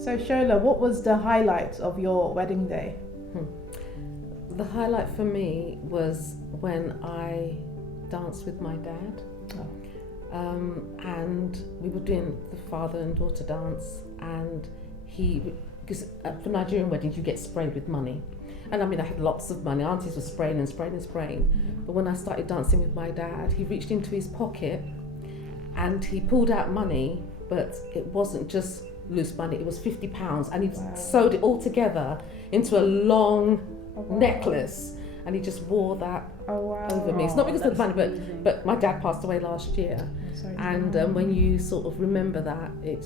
So Shola, what was the highlight of your wedding day? The highlight for me was when I danced with my dad. And we were doing the father and daughter dance, and because for Nigerian weddings you get sprayed with money, and I mean I had lots of money. Aunties were spraying and spraying and spraying. But when I started dancing with my dad, he reached into his pocket and he pulled out money, but it wasn't just loose money, it was £50, and he sewed it all together into a long necklace, and he just wore that over me. It's not because of the money, but my dad passed away last year, and when you sort of remember that, it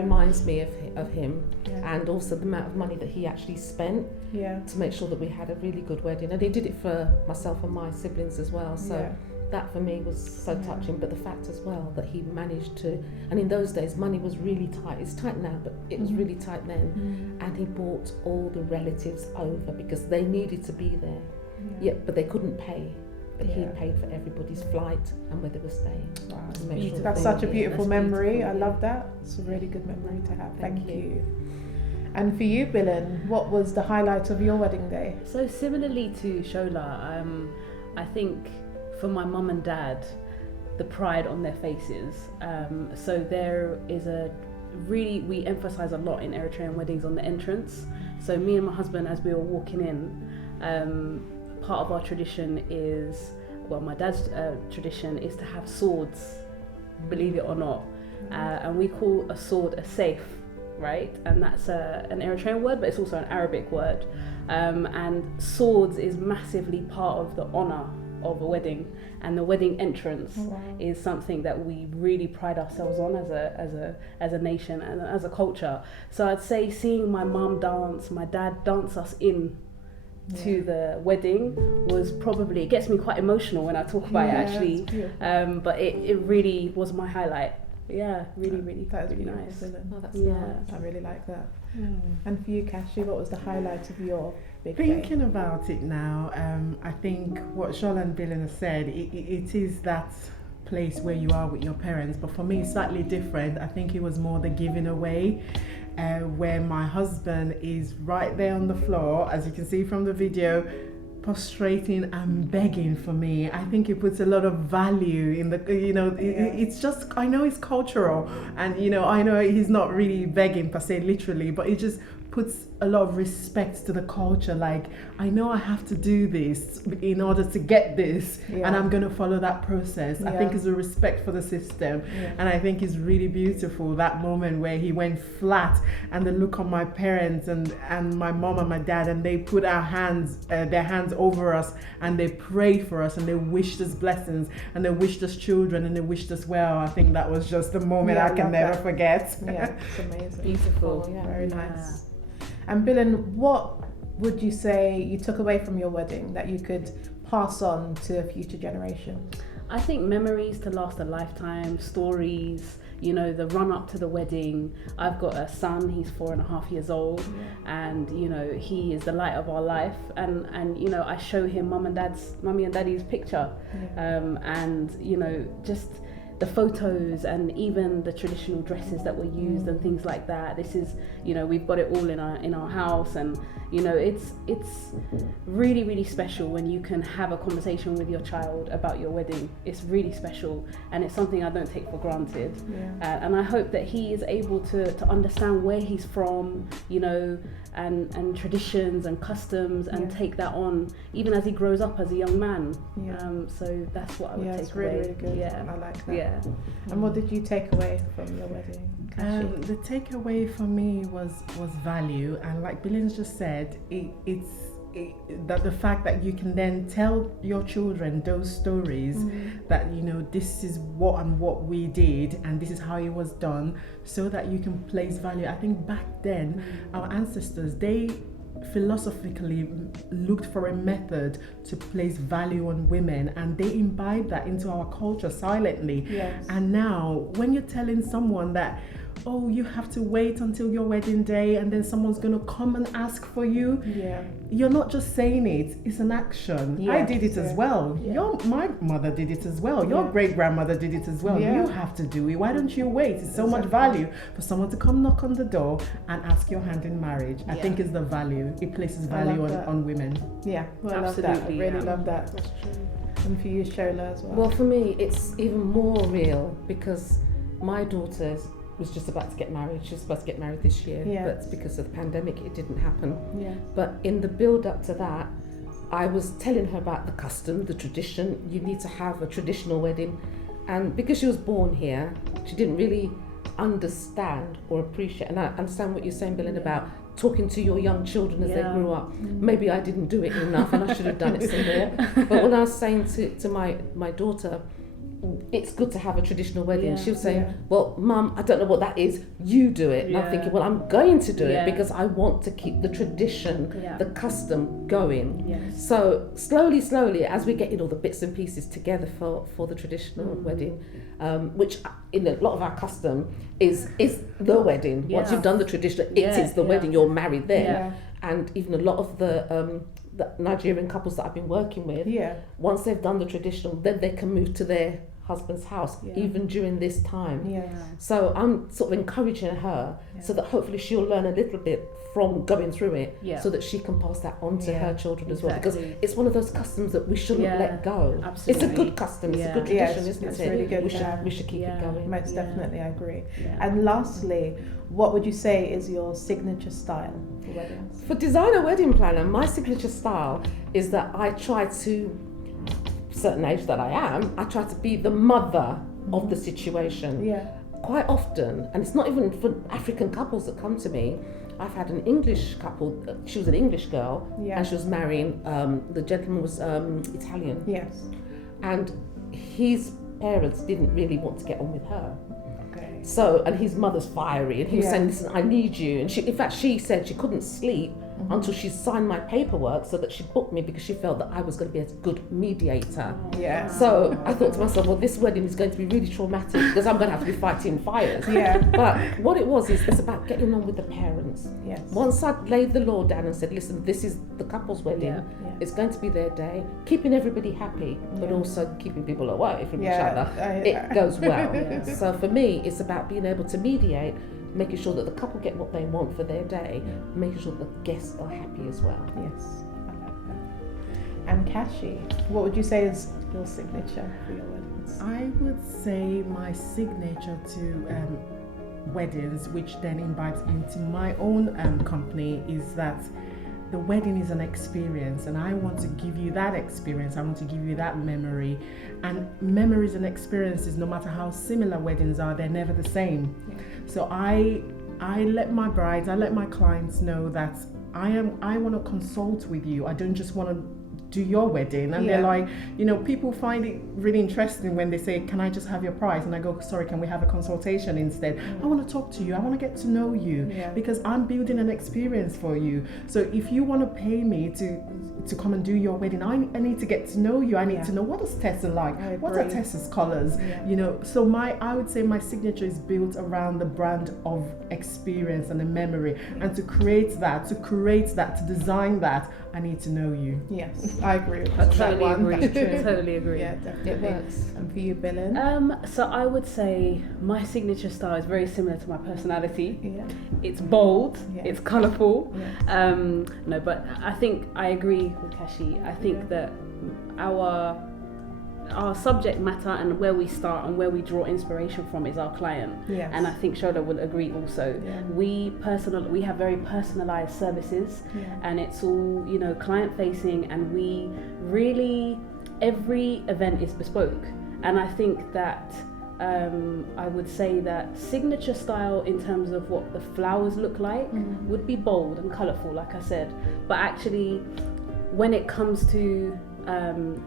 reminds me of him, and also the amount of money that he actually spent to make sure that we had a really good wedding, and he did it for myself and my siblings as well. So that for me was so touching, but the fact as well that he managed to, and in those days money was really tight. It's tight now, but it was really tight then. And he brought all the relatives over because they needed to be there, but they couldn't pay. But he paid for everybody's flight and where they were staying. Wow. That's such a beautiful memory. I love that. It's a really good memory to have. Thank you. And for you, Bilen, what was the highlight of your wedding day? So similarly to Shola, I think for my mum and dad, the pride on their faces. So there is we emphasize a lot in Eritrean weddings on the entrance. So me and my husband, as we were walking in, part of our tradition is, my dad's tradition is to have swords, believe it or not. And we call a sword a safe, right? And that's an Eritrean word, but it's also an Arabic word. And swords is massively part of the honor of a wedding, and the wedding entrance is something that we really pride ourselves on as a nation and as a culture. So I'd say seeing my mum dance, my dad dance us in to the wedding was probably, it gets me quite emotional when I talk about it actually, but it really was my highlight. Really that was really nice. Oh, that's nice. I really like that. And for you, Kashi, what was the highlight of your big Thinking day? about it now, I think what Shola and Bilen have said, it is that place where you are with your parents, but for me it's slightly different. I think it was more the giving away, where my husband is right there on the floor, as you can see from the video, prostrating and begging for me. I think it puts a lot of value in the, it's just, I know it's cultural, and I know he's not really begging per se literally, but it just puts a lot of respect to the culture. Like, I know I have to do this in order to get this, and I'm going to follow that process. I think it's a respect for the system, and I think it's really beautiful, that moment where he went flat, and the look on my parents and my mom and my dad, and they put their hands over us, and they prayed for us, and they wished us blessings, and they wished us children, and they wished us well. I think that was just a moment I can never forget. It's amazing. Beautiful. Very nice. And Bilen, what would you say you took away from your wedding that you could pass on to a future generation? I think memories to last a lifetime, stories, the run up to the wedding. I've got a son, he's 4.5 years old, and he is the light of our life, and I show him mummy and daddy's picture, and just the photos and even the traditional dresses that were used and things like that. This is, we've got it all in our house, and it's really, really special when you can have a conversation with your child about your wedding. It's really special, and it's something I don't take for granted. And I hope that he is able to understand where he's from, and traditions and customs, and take that on even as he grows up as a young man. So that's what I would take away. Really good. I like that. And what did you take away from your wedding, Kashi? The takeaway for me was value, and like Bilen's just said, it's that the fact that you can then tell your children those stories, that this is what we did, and this is how it was done, so that you can place value. I think back then our ancestors, they philosophically looked for a method to place value on women, and they imbibed that into our culture silently. And now when you're telling someone that oh, you have to wait until your wedding day and then someone's going to come and ask for you. Yeah. You're not just saying it, it's an action. I Yes, did it as yeah. well. Yeah. My mother did it as well. Your Yeah. great-grandmother did it as well. Yeah. You have to do it. Why don't you wait? It's so much Exactly. value for someone to come knock on the door and ask your hand in marriage. I Yeah. think it's the value. It places I value love that. on women. Yeah, well, I love that. I Absolutely, really yeah. love that. That's true. And for you, Shola, as well. Well, for me, it's even more real because my daughter was just about to get married. She was supposed to get married this year, Yeah. but because of the pandemic, it didn't happen. yeah, But in the build up to that, I was telling her about the custom, the tradition. You need to have a traditional wedding. And because she was born here, she didn't really understand or appreciate. And I understand what you're saying, Bilen, about talking to your young children as they Yeah. grew up. Maybe I didn't do it enough and I should have done it some more. But when I was saying to my daughter, it's good to have a traditional wedding. Yeah. She was saying, Yeah. well, Mum, I don't know what that is. You do it. And I'm Yeah. thinking, well, I'm going to do Yeah. it because I want to keep the tradition, Yeah. the custom going. Yes. So slowly, as we're getting all the bits and pieces together for the traditional wedding, which in a lot of our custom is the wedding. Once Yeah. you've done the traditional, it Yeah, is the yeah. wedding. You're married there. yeah, And even a lot of the Nigerian couples that I've been working with, yeah, once they've done the traditional, then they can move to their husband's house, Yeah. even during this time. yeah, So I'm sort of encouraging her so that hopefully she'll learn a little bit from going through it, Yeah. so that she can pass that on to Yeah, her children as well. Because exactly. it's one of those customs that we shouldn't Yeah, let go. absolutely. It's a good custom, it's Yeah. a good Yes, tradition, isn't it's it? really good we to should have. we should keep Yeah. it going. most Yeah. definitely, I agree. Yeah. And lastly, what would you say is your signature style for weddings? For designer wedding planner, my signature style is that I try to, certain age that I am, I try to be the mother of the situation. Yeah, Quite often, and it's not even for African couples that come to me. I've had an English couple. She was an English girl, Yeah. and she was marrying. The gentleman was Italian, yes, and his parents didn't really want to get on with her. okay, So, and his mother's fiery, and he was Yeah. saying, "Listen, I need you." And she, in fact, she said she couldn't sleep until she signed my paperwork so that she booked me because she felt that I was going to be a good mediator. yeah, So I thought to myself, well, this wedding is going to be really traumatic because I'm going to have to be fighting fires. yeah, But what it was is it's about getting on with the parents. yes, Once I laid the law down and said, listen, this is the couple's wedding. Yeah. yeah. It's going to be their day, keeping everybody happy, but Yeah. also keeping people away from each Yeah, other. It goes well. Yeah. So for me, it's about being able to mediate, making sure that the couple get what they want for their day, making sure the guests are happy as well. Yes, I like that. And Kashi, what would you say is your signature for your weddings? I would say my signature to weddings, which then imbibes into my own company, is that the wedding is an experience, and I want to give you that experience. I want to give you that memory. And memories and experiences, no matter how similar weddings are, they're never the same. Yeah. So I let my brides, I let my clients know that I want to consult with you. I don't just want to do your wedding. And Yeah. they're like, people find it really interesting when they say, can I just have your price? And I go, sorry, can we have a consultation instead? I want to talk to you. I want to get to know you Yeah. because I'm building an experience for you. So if you want to pay me to come and do your wedding, I need to get to know you. I need Yeah. to know, what does Tessa like? I What are agree. Tessa's colors? Yeah. So I would say my signature is built around the brand of experience and a memory. And to create that, to design that, I need to know you. Yes, I agree with I that totally one. agree. That's true. Totally agree. Yeah, It definitely. works. And for you, Bilen? So I would say my signature style is very similar to my personality. Yeah. It's bold, Yeah. it's colourful. Yes. No, but I think I agree with Kashi. I think that our subject matter and where we start and where we draw inspiration from is our client. Yes. And I think Shola will agree also. Yeah. We have very personalized services, Yeah. and it's all client facing, and we really, every event is bespoke. And I think that I would say that signature style in terms of what the flowers look like would be bold and colourful, like I said. But actually, when it comes to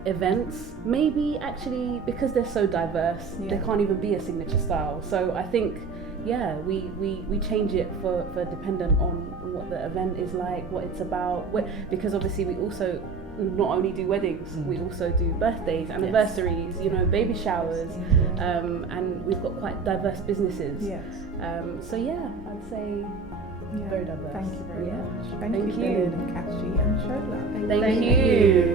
events, maybe actually because they're so diverse, there can't even be a signature style. So I think, we change it for dependent on what the event is like, what it's about. Because obviously we also not only do weddings, we also do birthdays, anniversaries, you know, baby showers, and we've got quite diverse businesses. Yes. So yeah, I'd say very diverse. Thank you very Yeah. much. Thank Thank you, you. Bilen and Kashi and Shola. Thank you.